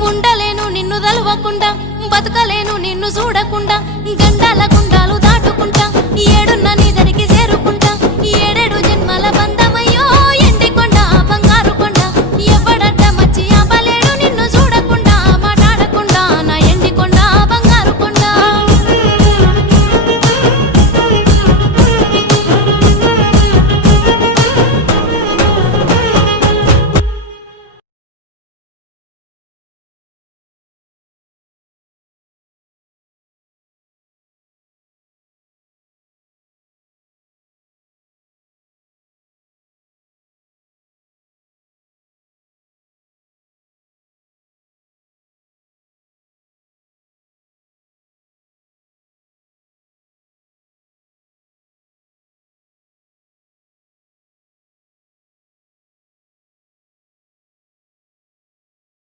ఉండలేను నిన్ను తలవకుండా బతకలేను నిన్ను చూడకుండా గండాల గుండాలు దాటుకుంటా ఏడున్న నీ దరికి చేరుకుంటా ఏడేడు